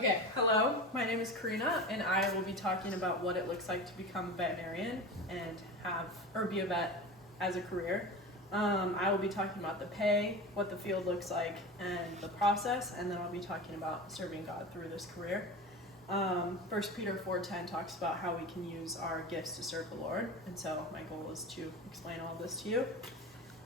Okay, hello, my name is Karina, and I will be talking about what it looks like to become a veterinarian and be a vet as a career. I will be talking about the pay, what the field looks like, and the process, and then I'll be talking about serving God through this career. 1 Peter 4:10 talks about how we can use our gifts to serve the Lord, and so my goal is to explain all this to you.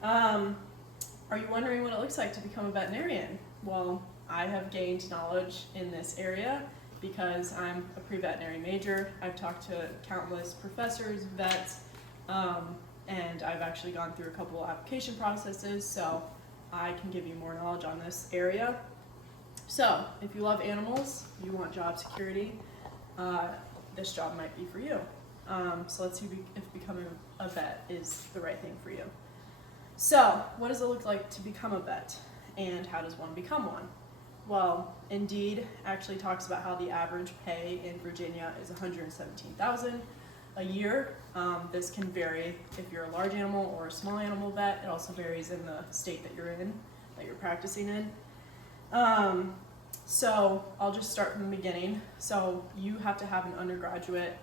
Are you wondering what it looks like to become a veterinarian? Well, I have gained knowledge in this area because I'm a pre-veterinary major. I've talked to countless professors, vets, and I've actually gone through a couple of application processes, so I can give you more knowledge on this area. So, if you love animals, you want job security, this job might be for you. So let's see if becoming a vet is the right thing for you. So, what does it look like to become a vet, and how does one become one? Well, Indeed actually talks about how the average pay in Virginia is $117,000 a year. This can vary if you're a large animal or a small animal vet. It also varies in the state that you're in, that you're practicing in. So I'll just start from the beginning. So you have to have an undergraduate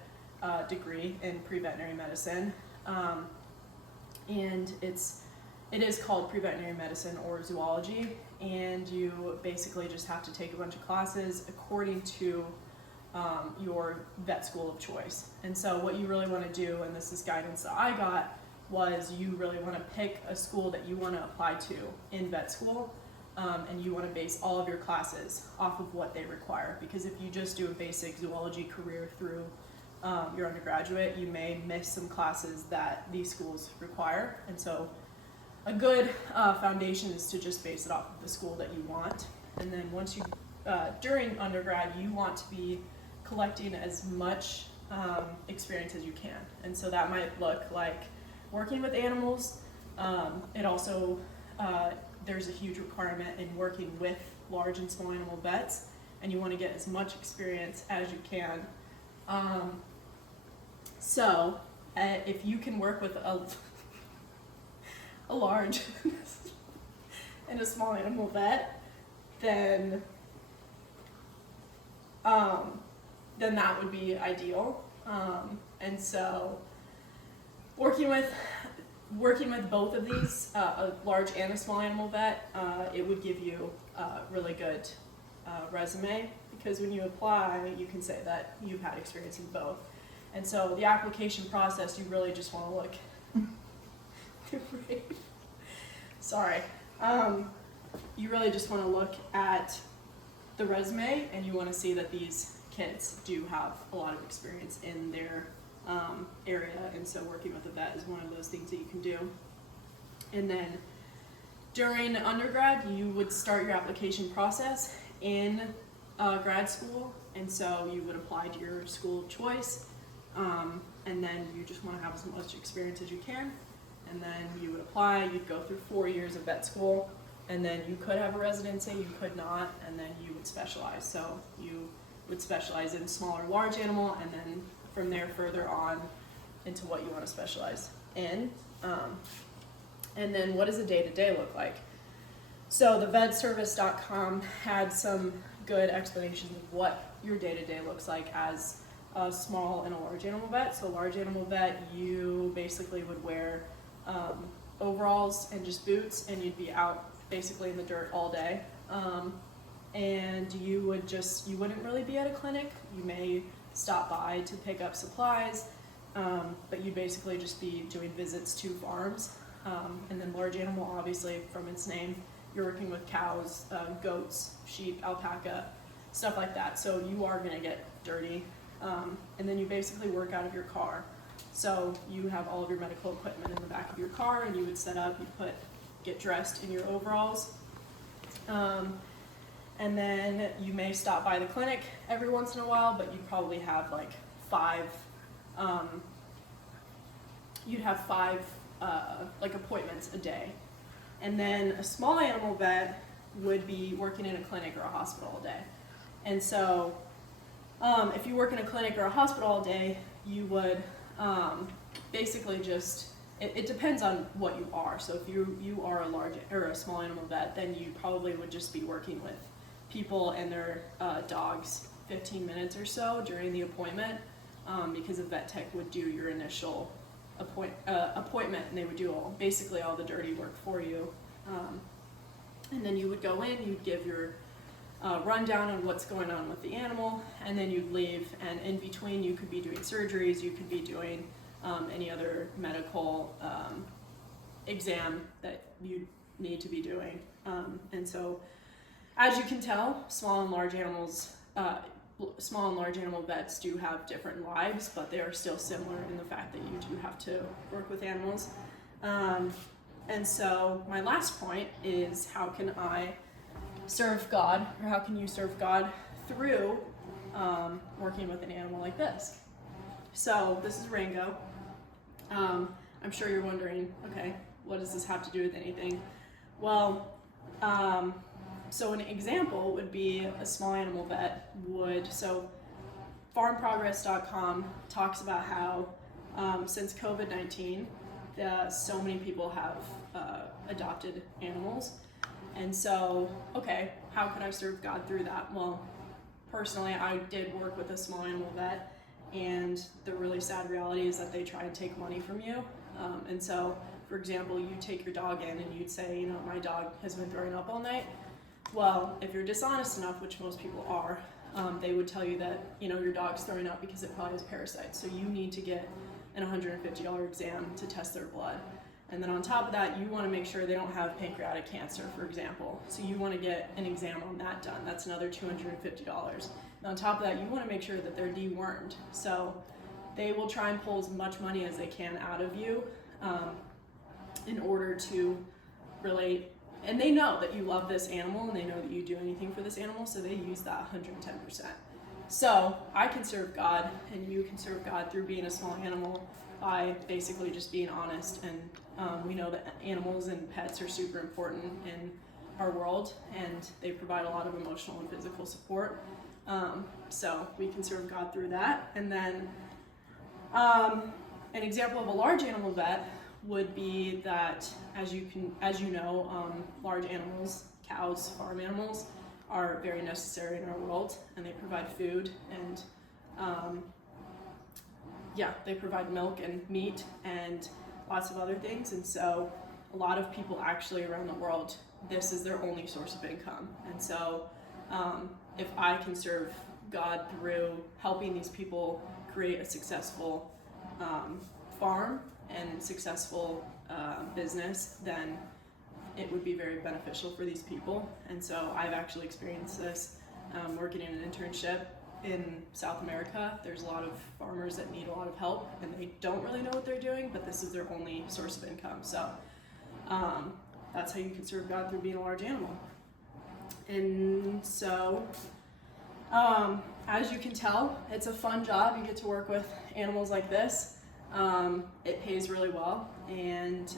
degree in pre-veterinary medicine, and it is called pre-veterinary medicine or zoology, and you basically just have to take a bunch of classes according to your vet school of choice. And so what you really want to do, and this is guidance that I got, was you really want to pick a school that you want to apply to in vet school, and you want to base all of your classes off of what they require, because if you just do a basic zoology career through your undergraduate, you may miss some classes that these schools require. And so a good foundation is to just base it off of the school that you want. And then once you, during undergrad, you want to be collecting as much experience as you can. And so that might look like working with animals. It also, there's a huge requirement in working with large and small animal vets, and you want to get as much experience as you can. So if you can work with a large and a small animal vet, then that would be ideal. And so working with both of these, a large and a small animal vet, it would give you a really good resume, because when you apply, you can say that you've had experience in both. And so the application process, you really just want to look sorry. You really just want to look at the resume, and you want to see that these kids do have a lot of experience in their area, and so working with a vet is one of those things that you can do. And then during undergrad, you would start your application process in grad school, and so you would apply to your school of choice, and then you just want to have as much experience as you can. And then you would apply, you'd go through 4 years of vet school, and then you could have a residency, you could not, and then you would specialize. So you would specialize in small or large animal, and then from there further on into what you want to specialize in. And then what does a day-to-day look like? So the vetservice.com had some good explanations of what your day-to-day looks like as a small and a large animal vet. So a large animal vet, you basically would wear overalls and just boots, and you'd be out basically in the dirt all day. And you wouldn't really be at a clinic. You may stop by to pick up supplies, but you'd basically just be doing visits to farms. And then large animal, obviously from its name, you're working with cows, goats, sheep, alpaca, stuff like that. So you are gonna get dirty. And then you basically work out of your car. So you have all of your medical equipment in the back of your car, and you would set up, you'd get dressed in your overalls. And then you may stop by the clinic every once in a while, but you'd probably have like five appointments a day. And then a small animal vet would be working in a clinic or a hospital all day. And so if you work in a clinic or a hospital all day, you would basically just, it depends on what you are. So if you are a large or a small animal vet, then you probably would just be working with people and their dogs 15 minutes or so during the appointment, because a vet tech would do your initial appointment, and they would do basically all the dirty work for you. And then you would go in, you'd give your rundown on what's going on with the animal, and then you'd leave. And in between, you could be doing surgeries, you could be doing any other medical exam that you need to be doing. And so, as you can tell, small and large animal vets do have different lives, but they are still similar in the fact that you do have to work with animals. And so my last point is, how can I serve God, or how can you serve God through working with an animal like this? So this is Rango. I'm sure you're wondering, okay, what does this have to do with anything? Well, so an example would be a small animal vet so farmprogress.com talks about how since COVID-19, so many people have adopted animals. And so, okay, how could I serve God through that? Well, personally, I did work with a small animal vet, and the really sad reality is that they try and take money from you. And so, for example, you take your dog in and you'd say, my dog has been throwing up all night. Well, if you're dishonest enough, which most people are, they would tell you that, your dog's throwing up because it probably has parasites. So you need to get an $150 exam to test their blood. And then on top of that, you want to make sure they don't have pancreatic cancer, for example. So you want to get an exam on that done. That's another $250. And on top of that, you want to make sure that they're dewormed. So they will try and pull as much money as they can out of you in order to really, and they know that you love this animal and they know that you do anything for this animal, so they use that 110%. So I can serve God, and you can serve God through being a small animal by basically just being honest. And we know that animals and pets are super important in our world, and they provide a lot of emotional and physical support. So we can serve God through that. And then an example of a large animal vet would be that, as you know, large animals, cows, farm animals, are very necessary in our world, and they provide food, and they provide milk and meat and lots of other things. And so a lot of people actually around the world, this is their only source of income. And so if I can serve God through helping these people create a successful farm and successful business, then it would be very beneficial for these people. And so I've actually experienced this working in an internship in South America. There's a lot of farmers that need a lot of help, and they don't really know what they're doing, but this is their only source of income. So that's how you can serve God through being a large animal. And so as you can tell, it's a fun job. You get to work with animals like this. It pays really well, and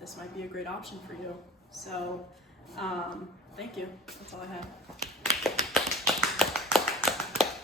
this might be a great option for you. So thank you. That's all I had.